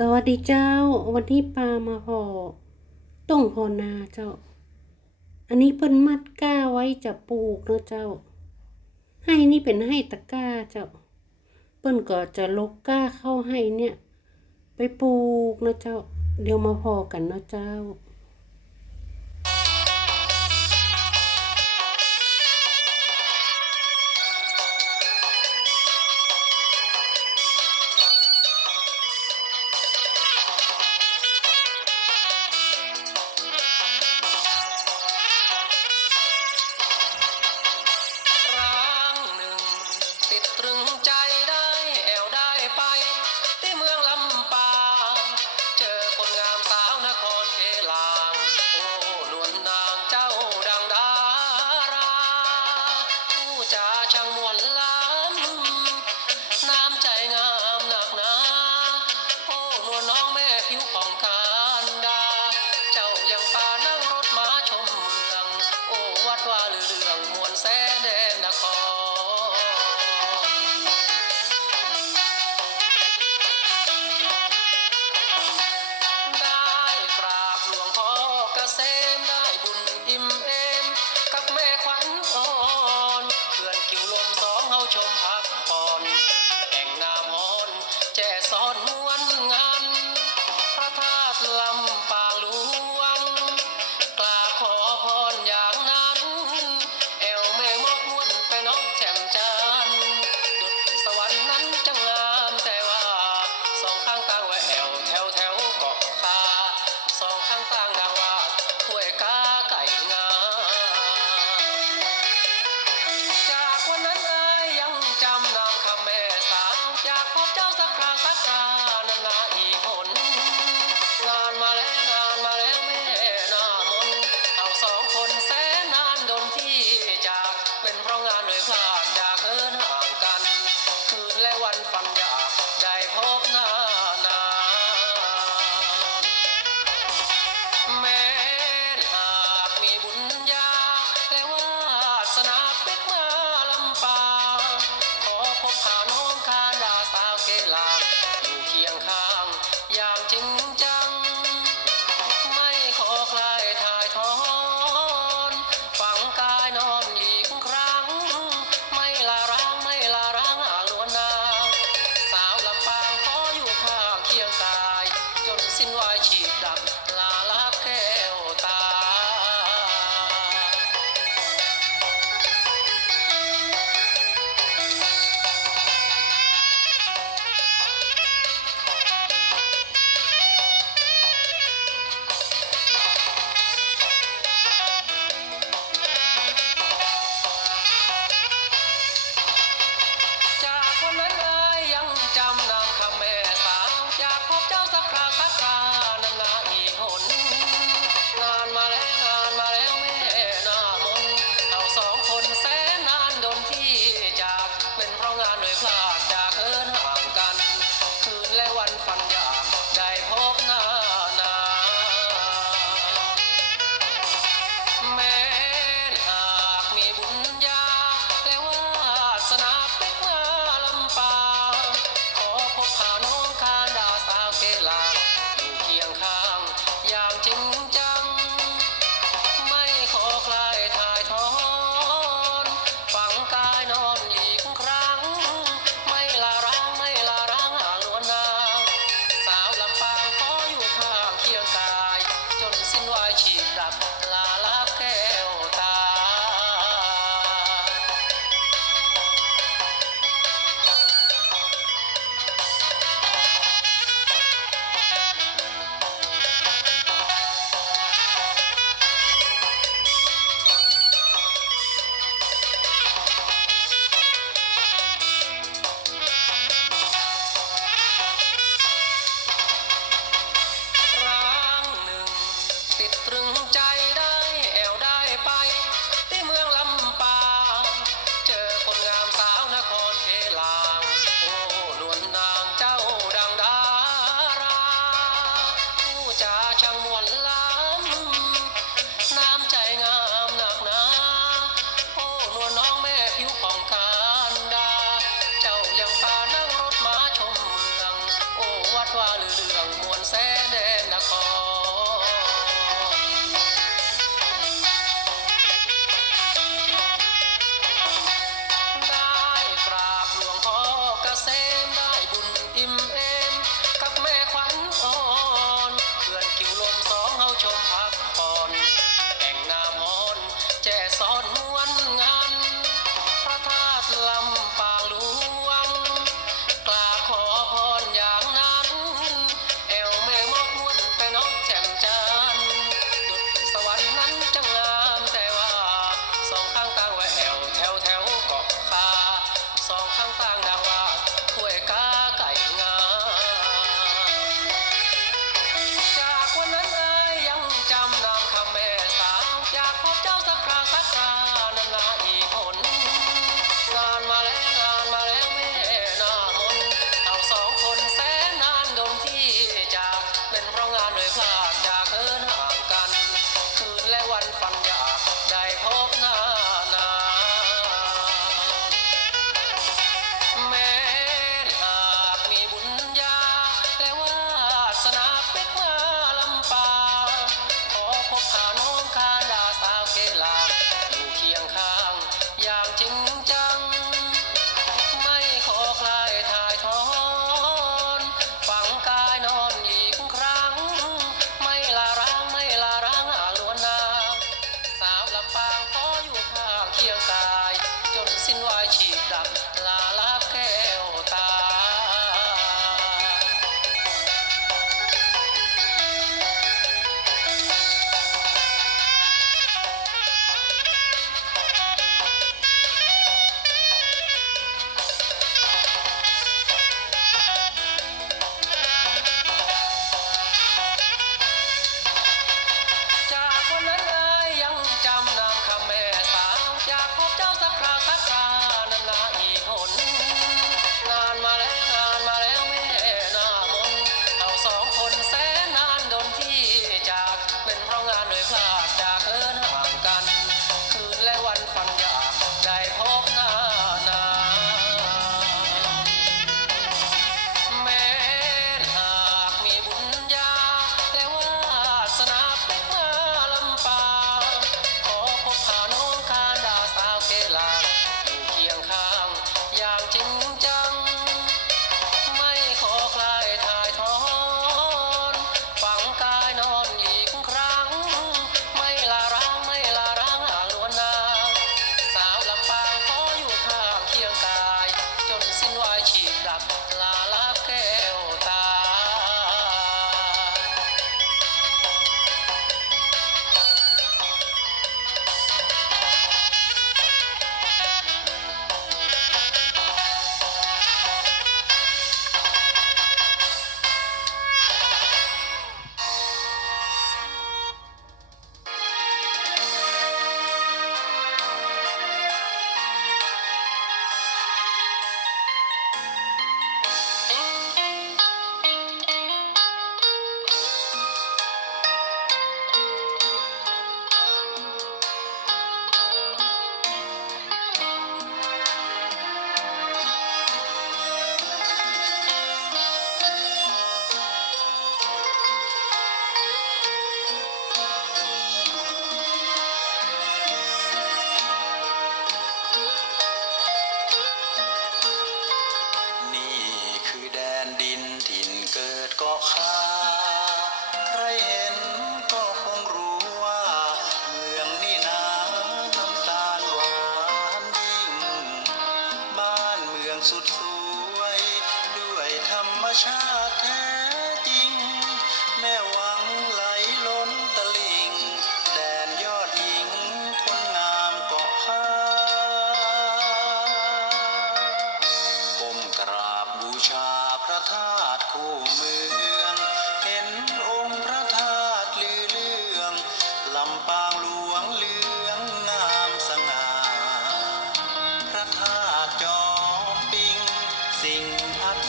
สวัสดีเจ้า วันนี้ปามาห่อต้องพอนาเจ้า อันนี้เพิ่นมัดก้าไว้จะปลูกนะเจ้า ให้นี่เป็นให้ตะก้าเจ้า เพิ่นก็จะลกก้าเข้าให้เนี่ย ไปปลูกนะเจ้า เดี๋ยวมาหอกันนะเจ้า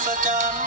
อัศจรรย์น